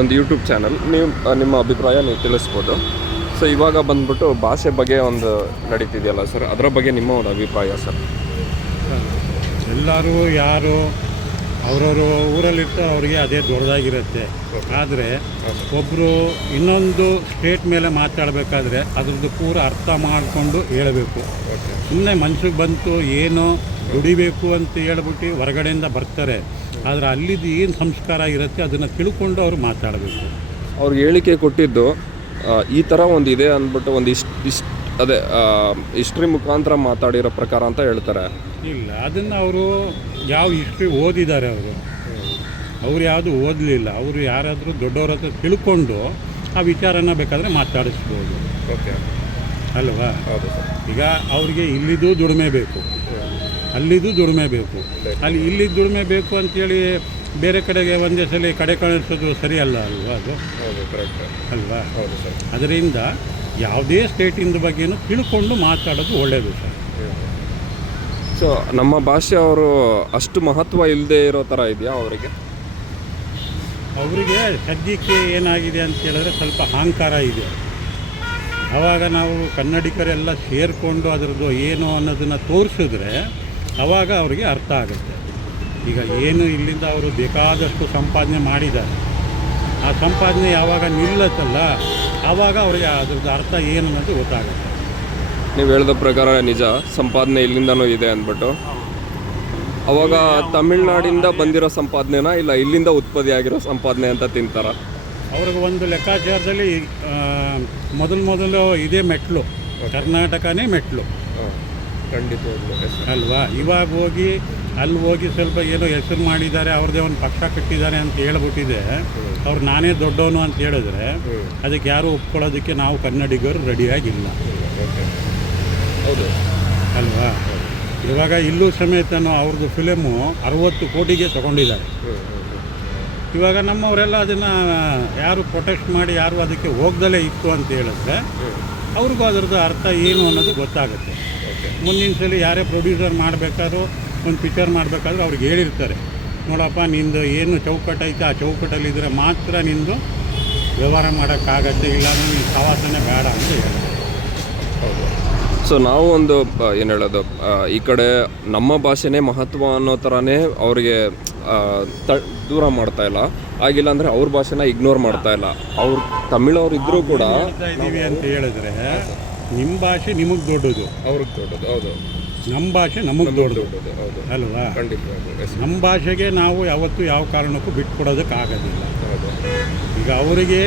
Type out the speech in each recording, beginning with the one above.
ಒಂದು YouTube channel ನೀವು ನಿಮ್ಮ ಅಭಿಪ್ರಾಯ ನೀವು ತಿಳಿಸ್ಬೋದು. ಸೊ ಇವಾಗ ಬಂದ್ಬಿಟ್ಟು ಭಾಷೆ ಬಗ್ಗೆ ಒಂದು ನಡೀತಿದೆಯಲ್ಲ ಸರ್ ಅದರ ಬಗ್ಗೆ ನಿಮ್ಮ ಒಂದು ಅಭಿಪ್ರಾಯ ಸರ್ ಎಲ್ಲರೂ ಯಾರು ಅವರವರು ಊರಲ್ಲಿರ್ತಾರೆ ಅವರಿಗೆ ಅದೇ ದೊಡ್ಡದಾಗಿರುತ್ತೆ. ಆದರೆ ಒಬ್ಬರು ಇನ್ನೊಂದು ಸ್ಟೇಟ್ ಮೇಲೆ ಮಾತಾಡಬೇಕಾದ್ರೆ ಅದ್ರದ್ದು ಪೂರ ಅರ್ಥ ಮಾಡಿಕೊಂಡು ಹೇಳಬೇಕು. ಸುಮ್ಮನೆ ಮನ್ಸಿಗೆ ಬಂತು ಏನು ದುಡಿಬೇಕು ಅಂತ ಹೇಳ್ಬಿಟ್ಟು ಹೊರಗಡೆಯಿಂದ ಬರ್ತಾರೆ. ಆದರೆ ಅಲ್ಲಿದ್ದು ಏನು ಸಂಸ್ಕಾರ ಇರುತ್ತೆ ಅದನ್ನು ತಿಳ್ಕೊಂಡು ಅವರು ಮಾತಾಡಬೇಕು. ಅವ್ರಿಗೆ ಹೇಳಿಕೆ ಕೊಟ್ಟಿದ್ದು ಈ ಥರ ಒಂದು ಇದೆ ಅಂದ್ಬಿಟ್ಟು ಒಂದು ಇಷ್ಟು ಇಷ್ಟು ಅದೇ ಹಿಸ್ಟ್ರಿ ಮುಖಾಂತರ ಮಾತಾಡಿರೋ ಪ್ರಕಾರ ಅಂತ ಹೇಳ್ತಾರೆ. ಇಲ್ಲ ಅದನ್ನು ಅವರು ಯಾವ ಹಿಸ್ಟ್ರಿ ಓದಿದ್ದಾರೆ ಅವರು? ಅವ್ರು ಯಾವುದು ಓದಲಿಲ್ಲ. ಅವರು ಯಾರಾದರೂ ದೊಡ್ಡವ್ರ ಹತ್ರ ತಿಳ್ಕೊಂಡು ಆ ವಿಚಾರನ ಬೇಕಾದರೆ ಮಾತಾಡಿಸ್ಬೋದು. ಓಕೆ ಅಲ್ವಾ? ಹೌದು ಸರ್. ಈಗ ಅವ್ರಿಗೆ ಇಲ್ಲಿದ್ದು ದುಡಿಮೆ ಬೇಕು. ಅಲ್ಲಿದ್ದು ದುಡಿಮೆ ಬೇಕು. ಅಲ್ಲಿ ಇಲ್ಲಿ ದುಡಿಮೆ ಬೇಕು ಅಂತೇಳಿ ಬೇರೆ ಕಡೆಗೆ ಒಂದೇ ಸಲ ಕಡೆ ಕಳಿಸೋದು ಸರಿಯಲ್ಲ ಅಲ್ವಾ ಅದು? ಅಲ್ವಾ? ಹೌದು ಸರ್. ಅದರಿಂದ ಯಾವುದೇ ಸ್ಟೇಟಿಂದ ಬಗ್ಗೆನೂ ತಿಳ್ಕೊಂಡು ಮಾತಾಡೋದು ಒಳ್ಳೆಯದು ಸರ್. ಸೊ ನಮ್ಮ ಭಾಷೆ ಅವರು ಅಷ್ಟು ಮಹತ್ವ ಇಲ್ಲದೆ ಇರೋ ಥರ ಇದೆಯಾ ಅವರಿಗೆ? ಅವರಿಗೆ ಸದ್ಯಕ್ಕೆ ಏನಾಗಿದೆ ಅಂತ ಹೇಳಿದ್ರೆ ಸ್ವಲ್ಪ ಅಹಂಕಾರ ಇದೆ. ಆವಾಗ ನಾವು ಕನ್ನಡಿಗರೆಲ್ಲ ಸೇರಿಕೊಂಡು ಅದರದ್ದು ಏನು ಅನ್ನೋದನ್ನು ತೋರಿಸಿದ್ರೆ ಆವಾಗ ಅವರಿಗೆ ಅರ್ಥ ಆಗುತ್ತೆ. ಈಗ ಏನು ಇಲ್ಲಿಂದ ಅವರು ಬೇಕಾದಷ್ಟು ಸಂಪಾದನೆ ಮಾಡಿದ್ದಾರೆ. ಆ ಸಂಪಾದನೆ ಯಾವಾಗ ನಿಲ್ಲತ್ತಲ್ಲ ಆವಾಗ ಅವರಿಗೆ ಅದ್ರದ್ದು ಅರ್ಥ ಏನು ಅನ್ನೋದು ಗೊತ್ತಾಗುತ್ತೆ. ನೀವು ಹೇಳಿದ ಪ್ರಕಾರ ನಿಜ ಸಂಪಾದನೆ ಇಲ್ಲಿಂದನೂ ಇದೆ ಅಂದ್ಬಿಟ್ಟು. ಅವಾಗ ತಮಿಳ್ನಾಡಿಂದ ಬಂದಿರೋ ಸಂಪಾದನೆನ ಇಲ್ಲ ಇಲ್ಲಿಂದ ಉತ್ಪತ್ತಿ ಆಗಿರೋ ಸಂಪಾದನೆ ಅಂತ ತಿಂತಾರ? ಅವ್ರಿಗೆ ಒಂದು ಲೆಕ್ಕಾಚಾರದಲ್ಲಿ ಮೊದಲು ಮೊದಲು ಇದೇ ಮೆಟ್ಲು ಕರ್ನಾಟಕನೇ ಮೆಟ್ಲು. ಖಂಡಿತವಾಗ್ಲೂ ಅಲ್ವಾ? ಇವಾಗ ಹೋಗಿ ಅಲ್ಲಿ ಹೋಗಿ ಸ್ವಲ್ಪ ಏನೋ ಹೆಸರು ಮಾಡಿದ್ದಾರೆ ಅವ್ರದ್ದೇ ಒಂದು ಪಕ್ಷ ಕಟ್ಟಿದ್ದಾರೆ ಅಂತ ಹೇಳ್ಬಿಟ್ಟಿದೆ. ಅವ್ರು ನಾನೇ ದೊಡ್ಡವನು ಅಂತ ಹೇಳಿದ್ರೆ ಅದಕ್ಕೆ ಯಾರು ಒಪ್ಕೊಳ್ಳೋದಕ್ಕೆ ನಾವು ಕನ್ನಡಿಗರು ರೆಡಿಯಾಗಿಲ್ಲ. ಹೌದು. ಅಲ್ವಾ? ಇವಾಗ ಇಲ್ಲೂ ಸಮೇತನೂ ಅವ್ರದ್ದು ಫಿಲಮು ಅರವತ್ತು ಕೋಟಿಗೆ ತಗೊಂಡಿದ್ದಾರೆ. ಇವಾಗ ನಮ್ಮವರೆಲ್ಲ ಅದನ್ನು ಯಾರು ಪ್ರೊಟೆಸ್ಟ್ ಮಾಡಿ ಯಾರು ಅದಕ್ಕೆ ಹೋಗ್ದಲೇ ಇತ್ತು ಅಂತ ಹೇಳಿದ್ರೆ ಅವ್ರಿಗೂ ಅದರದ್ದು ಅರ್ಥ ಏನು ಅನ್ನೋದು ಗೊತ್ತಾಗುತ್ತೆ. ಮುಂದಿನ ಸಲ ಯಾರೇ ಪ್ರೊಡ್ಯೂಸರ್ ಮಾಡಬೇಕಾದ್ರೂ ಒಂದು ಪಿಕ್ಚರ್ ಮಾಡಬೇಕಾದ್ರೂ ಅವ್ರಿಗೆ ಹೇಳಿರ್ತಾರೆ. ನೋಡಪ್ಪ ನಿಂದು ಏನು ಚೌಕಟ್ಟೈತೆ ಆ ಚೌಕಟ್ಟಲ್ಲಿದ್ದರೆ ಮಾತ್ರ ನಿಂದು ವ್ಯವಹಾರ ಮಾಡೋಕ್ಕಾಗತ್ತೆ ಇಲ್ಲಾಂದ್ರೆ ನೀನು ಸವಾಸನೆ ಬೇಡ ಅಂತ ಹೇಳ್ತಾರೆ. ಸೊ ನಾವು ಒಂದು ಏನು ಹೇಳೋದು ಈ ಕಡೆ ನಮ್ಮ ಭಾಷೆನೇ ಮಹತ್ವ ಅನ್ನೋ ಥರನೇ ಅವ್ರಿಗೆ ತ ದೂರ ಮಾಡ್ತಾ ಇಲ್ಲ. ಆಗಿಲ್ಲ ಅಂದರೆ ಅವ್ರ ಭಾಷೆನ ಇಗ್ನೋರ್ ಮಾಡ್ತಾ ಇಲ್ಲ. ಅವ್ರು ತಮಿಳವ್ರು ಇದ್ದರೂ ಕೂಡ ಅಂತ ಹೇಳಿದ್ರೆ ನಿಮ್ಮ ಭಾಷೆ ನಿಮಗೆ ದೊಡ್ಡದು. ಅವ್ರಿಗೆ ದೊಡ್ಡದು ಹೌದು. ನಮ್ಮ ಭಾಷೆ ನಮಗೆ ದೊಡ್ಡದು. ಹೌದು. ಅಲ್ವಾ? ಖಂಡಿತವಾಗ್ಲೂ ನಮ್ಮ ಭಾಷೆಗೆ ನಾವು ಯಾವತ್ತೂ ಯಾವ ಕಾರಣಕ್ಕೂ ಬಿಟ್ಕೊಡೋದಕ್ಕೆ ಆಗೋದಿಲ್ಲ ಈಗ ಅವರಿಗೆ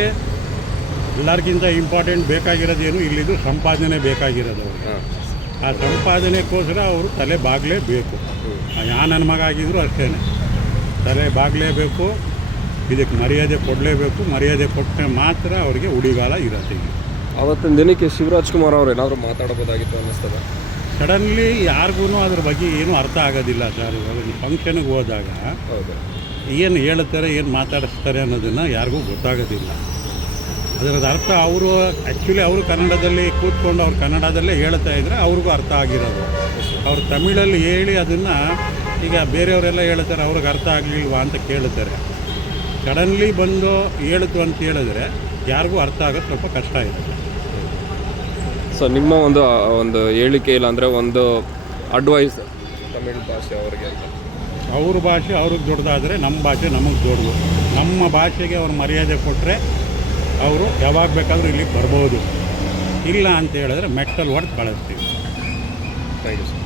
ಎಲ್ಲರಿಗಿಂತ ಇಂಪಾರ್ಟೆಂಟ್ ಬೇಕಾಗಿರೋದೇನು ಇಲ್ಲಿದು ಸಂಪಾದನೆ ಬೇಕಾಗಿರೋದು ಅವ್ರಿಗೆ. ಹಾಂ. ಆ ಸಂಪಾದನೆಗೋಸ್ಕರ ಅವರು ತಲೆ ಬಾಗಲೇಬೇಕು. ಯಾ ನನ್ನ ಮಗ ಆಗಿದ್ರು ಅಷ್ಟೇ ತಲೆ ಬಾಗಲೇಬೇಕು ಇದಕ್ಕೆ ಮರ್ಯಾದೆ ಕೊಡಲೇಬೇಕು ಮರ್ಯಾದೆ ಕೊಟ್ಟರೆ ಮಾತ್ರ ಅವರಿಗೆ ಉಡಿಗಾಲ ಇರುತ್ತೆ. ಇಲ್ಲಿ ಅವತ್ತಿನ ದಿನಕ್ಕೆ ಶಿವರಾಜ್ ಕುಮಾರ್ ಅವ್ರು ಏನಾದರೂ ಮಾತಾಡಬಹುದಾಗಿತ್ತು ಅನ್ನಿಸ್ತದೆ. ಸಡನ್ಲಿ ಯಾರಿಗೂ ಅದ್ರ ಬಗ್ಗೆ ಏನೂ ಅರ್ಥ ಆಗೋದಿಲ್ಲ ಸರ್. ಇವಾಗ ಫಂಕ್ಷನ್ಗೆ ಹೋದಾಗ ಹೌದು. ಏನು ಹೇಳ್ತಾರೆ ಏನು ಮಾತಾಡಿಸ್ತಾರೆ ಅನ್ನೋದನ್ನು ಯಾರಿಗೂ ಗೊತ್ತಾಗೋದಿಲ್ಲ. ಅದರದ ಅರ್ಥ ಅವರು ಆ್ಯಕ್ಚುಲಿ ಅವರು ಕನ್ನಡದಲ್ಲಿ ಕೂತ್ಕೊಂಡು ಅವ್ರು ಕನ್ನಡದಲ್ಲೇ ಹೇಳ್ತಾ ಇದ್ದರೆ ಅವ್ರಿಗೂ ಅರ್ಥ ಆಗಿರೋದು. ಅವ್ರು ತಮಿಳಲ್ಲಿ ಹೇಳಿ ಅದನ್ನು ಈಗ ಬೇರೆಯವರೆಲ್ಲ ಹೇಳ್ತಾರೆ ಅವ್ರಿಗೆ ಅರ್ಥ ಆಗಲಿಲ್ವಾ ಅಂತ ಕೇಳ್ತಾರೆ. ಸಡನ್ಲಿ ಬಂದು ಹೇಳಿತು ಅಂತ ಹೇಳಿದ್ರೆ ಯಾರಿಗೂ ಅರ್ಥ ಆಗೋದು ಸ್ವಲ್ಪ ಕಷ್ಟ ಇದೆ ಸೊ ನಿಮ್ಮ ಒಂದು ಒಂದು ಹೇಳಿಕೆ ಇಲ್ಲ ಅಂದರೆ ಒಂದು ಅಡ್ವೈಸ್ ತಮಿಳ್ ಭಾಷೆ ಅವರಿಗೆ ಅಂತ. ಅವ್ರ ಭಾಷೆ ಅವ್ರಿಗೆ ದೊಡ್ಡದಾದರೆ ನಮ್ಮ ಭಾಷೆ ನಮಗೆ ದೊಡ್ಡದು. ನಮ್ಮ ಭಾಷೆಗೆ ಅವ್ರು ಮರ್ಯಾದೆ ಕೊಟ್ಟರೆ ಅವರು ಯಾವಾಗ ಬೇಕಾದರೂ ಇಲ್ಲಿಗೆ ಬರ್ಬೋದು. ಇಲ್ಲ ಅಂತ ಹೇಳಿದ್ರೆ ಮೆಟ್ಟಲ್ ಹೊಡೆದು ಕಳಿಸ್ತೀವಿ ಥ್ಯಾಂಕ್ ಯು ಸರ್